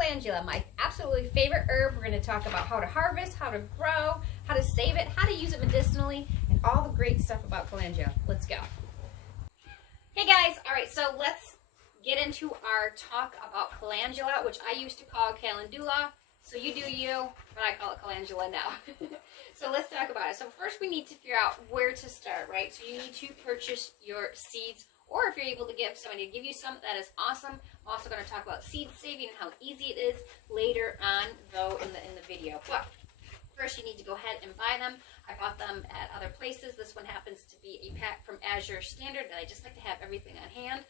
calendula, my absolutely favorite herb. We're going to talk about how to harvest, how to grow, how to save it, how to use it medicinally, and all the great stuff about calendula. Let's go. Hey guys, all right, so let's get into our talk about calendula, which I used to call calendula. So you do you, but I call it calendula now. So let's talk about it. So first we need to figure out where to start, right? So you need to purchase your seeds, or if you're able to get somebody to give you some, that is awesome. I'm also going to talk about seed saving and how easy it is later on, though, in the video. But first you need to go ahead and buy them. I bought them at other places. This one happens to be a pack from 𝗂𝗲 Standard that I just like to have everything on hand.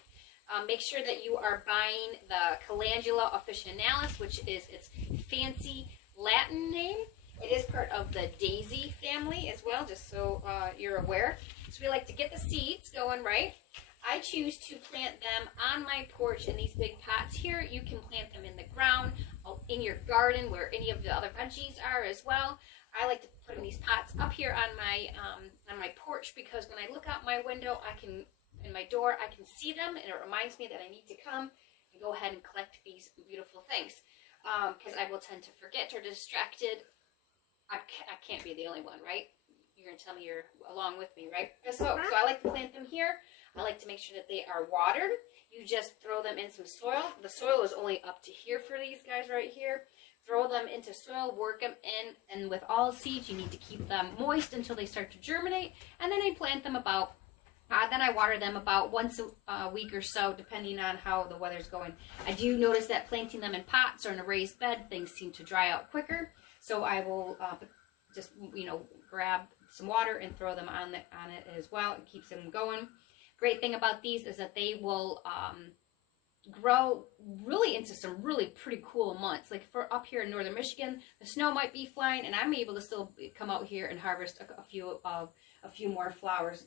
Make sure that you are buying the Calendula officinalis, which is its fancy Latin name. It is part of the daisy family as well, just so you're aware. So we like to get the seeds going, right? I choose to plant them on my porch in these big pots here. You can plant them in the ground, in your garden, where any of the other veggies are as well. I like to put in these pots up here on my porch, because when I look out my window, in my door, I can see them, and it reminds me that I need to come and go ahead and collect these beautiful things. Because I will tend to forget or distracted. I can't be the only one, right? You're going to tell me you're along with me, right? So I like to plant them here. I like to make sure that they are watered. You just throw them in some soil. The soil is only up to here for these guys right here. Throw them into soil, work them in, and with all seeds, you need to keep them moist until they start to germinate. And then I plant them about then I water them about once a week or so, depending on how the weather's going. I do notice that planting them in pots or in a raised bed, things seem to dry out quicker. So I will just, grab some water and throw them on it as well. It keeps them going. Great thing about these is that they will grow really into some really pretty cool months. Like for up here in northern Michigan, the snow might be flying, and I'm able to still come out here and harvest a few more flowers,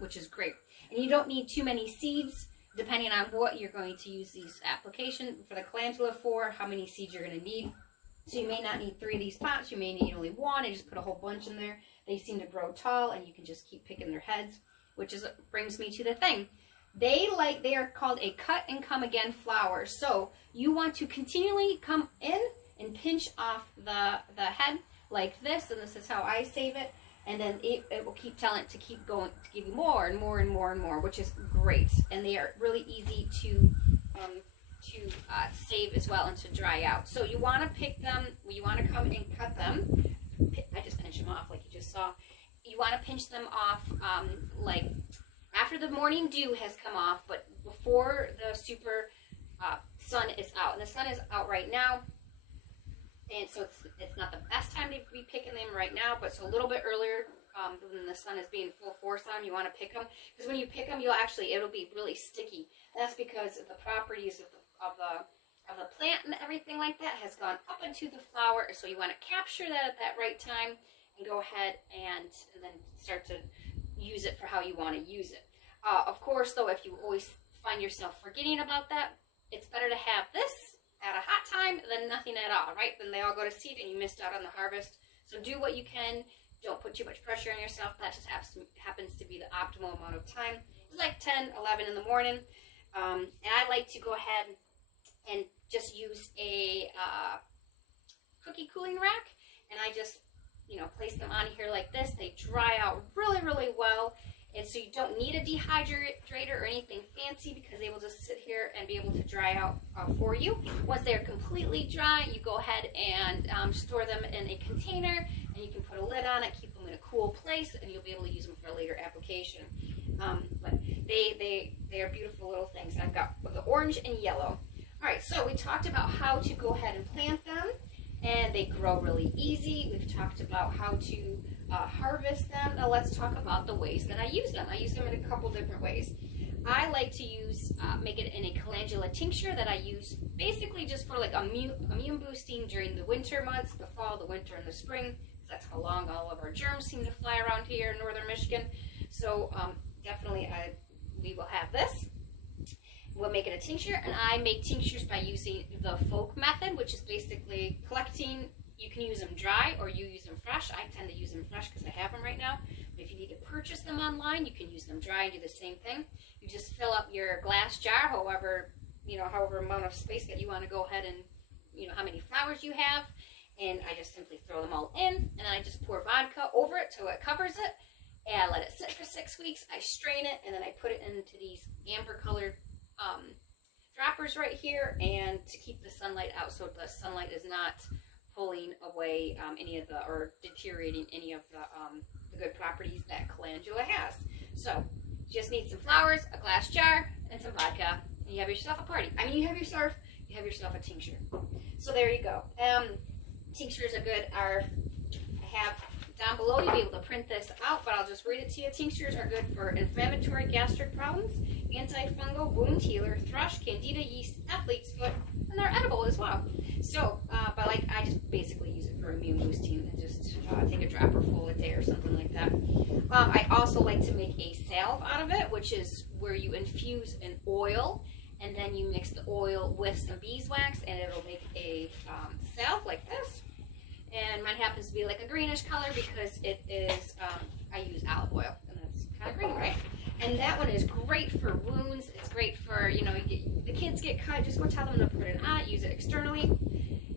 which is great. And you don't need too many seeds, depending on what you're going to use these application for the calendula for, how many seeds you're going to need. So you may not need 3 of these pots, you may need only 1, and just put a whole bunch in there. They seem to grow tall, and you can just keep picking their heads, which brings me to the thing. They are called a cut and come again flower. So you want to continually come in and pinch off the head like this, and this is how I save it. And then it will keep telling it to keep going, to give you more and more and more and more, which is great. And they are really easy to save as well and to dry out. So you want to pick them, you want to come and cut them. I just pinch them off like you just saw. You want to pinch them off like after the morning dew has come off, but before the super sun is out. And the sun is out right now. And so it's not the best time to be picking them right now, but so a little bit earlier when the sun is being full force on, you want to pick them. Because when you pick them, it'll be really sticky. That's because of the properties of the plant and everything like that has gone up into the flower. So you want to capture that at that right time and go ahead and then start to use it for how you want to use it. Of course, though, if you always find yourself forgetting about that, it's better to have this at a hot time than nothing at all, right? Then they all go to seed and you missed out on the harvest. So do what you can. Don't put too much pressure on yourself. That just happens to be the optimal amount of time. It's like 10, 11 in the morning. And I like to go ahead and just use a cookie cooling rack. And I just, place them on here like this. They dry out really, really well. And so you don't need a dehydrator or anything fancy, because they will just sit here and be able to dry out for you. Once they're completely dry, you go ahead and store them in a container, and you can put a lid on it, keep them in a cool place, and you'll be able to use them for a later application. But they are beautiful little things. I've got the orange and yellow. All right, so we talked about how to go ahead and plant them, and they grow really easy. We've talked about how to harvest them. Now let's talk about the ways that I use them. I use them in a couple different ways. I like to make it in a calendula tincture that I use basically just for like immune boosting during the winter months, the fall, the winter, and the spring. That's how long all of our germs seem to fly around here in northern Michigan. So definitely we will have this. We'll make it a tincture, and I make tinctures by using the folk method, which is basically collecting. You can use them dry or you use them fresh. I tend to use them fresh because I have them right now. But if you need to purchase them online, you can use them dry and do the same thing. You just fill up your glass jar, however amount of space that you want to go ahead and you know, how many flowers you have. And I just simply throw them all in, and then I just pour vodka over it so it covers it, and I let it sit for 6 weeks. I strain it, and then I put it into these amber colored droppers right here, and to keep the sunlight out so the sunlight is not pulling away any of the, or deteriorating any of the good properties that calendula has. So you just need some flowers, a glass jar, and some vodka, and you have yourself a party. I mean, you have yourself a tincture. So there you go. Tinctures are good. I have down below, you'll be able to print this out, but I'll just read it to you. Tinctures are good for inflammatory gastric problems, antifungal, wound healer, thrush, candida yeast, athlete's foot, and they're edible as well. So, but like I just basically use it for immune boosting, and just take a dropper full a day or something like that. I also like to make a salve out of it, which is where you infuse an oil, and then you mix the oil with some beeswax, and it'll make a salve like this. And mine happens to be like a greenish color because it is, I use olive oil, and that's kind of green, right? And that one is great for wounds. It's great for, you know, the kids get cut, just go tell them to put it on it, use it externally.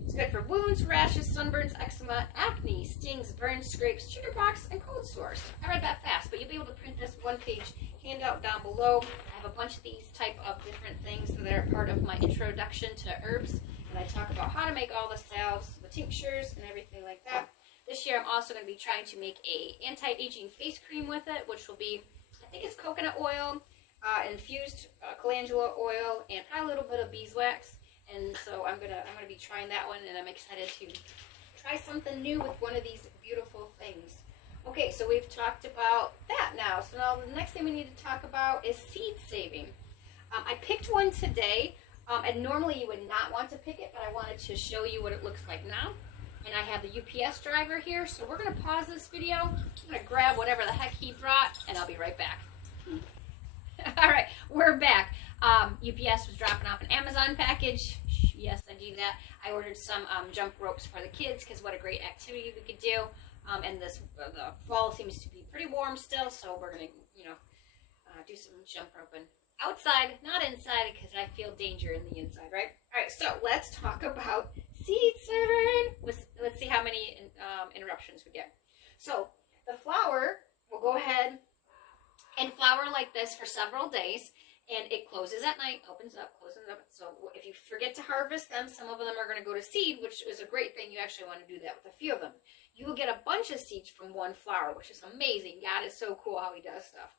It's good for wounds, rashes, sunburns, eczema, acne, stings, burns, scrapes, chickenpox, and cold sores. I read that fast, but you'll be able to print this one-page handout down below. I have a bunch of these type of different things that are part of my introduction to herbs. And I talk about how to make all the salves, the tinctures, and everything like that. This year I'm also going to be trying to make a anti-aging face cream with it, which will be, I think it's coconut oil, infused calendula oil, and probably a little bit of beeswax. And so I'm gonna be trying that one, and I'm excited to try something new with one of these beautiful things. Okay, so we've talked about that now. So now the next thing we need to talk about is seed saving. I picked one today. And normally you would not want to pick it, but I wanted to show you what it looks like now. And I have the UPS driver here, so we're going to pause this video. I'm going to grab whatever the heck he brought, and I'll be right back. All right, we're back. UPS was dropping off an Amazon package. Yes, I do that. I ordered some jump ropes for the kids, because what a great activity we could do. And the fall seems to be pretty warm still, so we're going to, you know, do some jump roping. Outside, not inside, because I feel danger in the inside, right? All right, so let's talk about seed saving. Let's see how many interruptions we get. So the flower will go ahead and flower like this for several days, and it closes at night, opens up, closes up. So if you forget to harvest them, some of them are going to go to seed, which is a great thing. You actually want to do that with a few of them. You will get a bunch of seeds from one flower, which is amazing. God is so cool how he does stuff.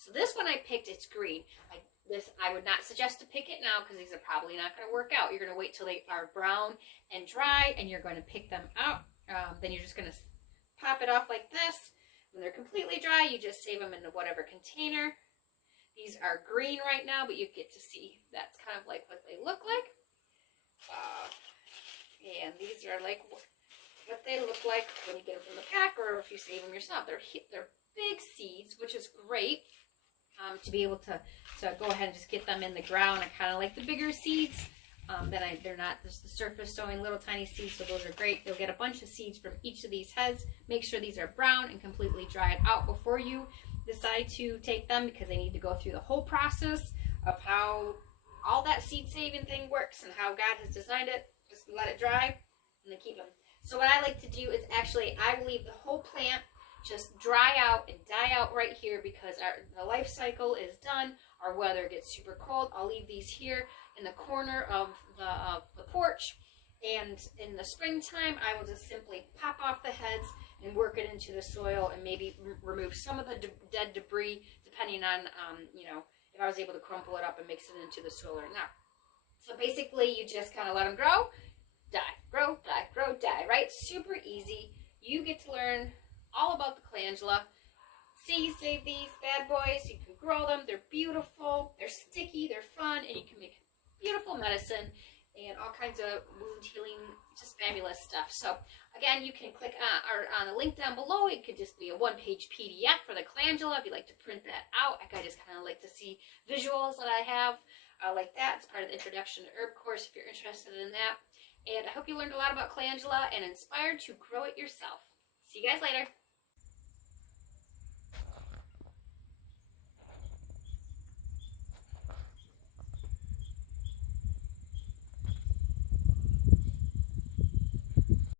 So this one I picked, it's green. I would not suggest to pick it now because these are probably not going to work out. You're going to wait till they are brown and dry, and you're going to pick them out. Then you're just going to pop it off like this. When they're completely dry, you just save them into whatever container. These are green right now, but you get to see that's kind of like what they look like. And these are like what they look like when you get them from the pack, or if you save them yourself. They're big seeds, which is great. To be able to go ahead and just get them in the ground. I kind of like the bigger seeds. They're not just the surface sowing little tiny seeds, so those are great. You'll get a bunch of seeds from each of these heads. Make sure these are brown and completely dried out before you decide to take them, because they need to go through the whole process of how all that seed saving thing works and how God has designed it. Just let it dry and then keep them. So what I like to do is actually I will leave the whole plant just dry out and die out right here, because the life cycle is done. Our weather gets super cold. I'll leave these here in the corner of the porch, and in the springtime I will just simply pop off the heads and work it into the soil, and maybe remove some of the dead debris, depending on you know, if I was able to crumple it up and mix it into the soil or not. So basically you just kind of let them grow, die, grow, die, grow, die, right? Super easy. You get to learn all about the calendula. See, save these bad boys. You can grow them. They're beautiful. They're sticky. They're fun. And you can make beautiful medicine and all kinds of wound healing, just fabulous stuff. So again, you can click on the link down below. It could just be a one-page PDF for the calendula if you'd like to print that out. I just kind of like to see visuals that I have like that. It's part of the Introduction to Herb course if you're interested in that. And I hope you learned a lot about calendula and inspired to grow it yourself. See you guys later.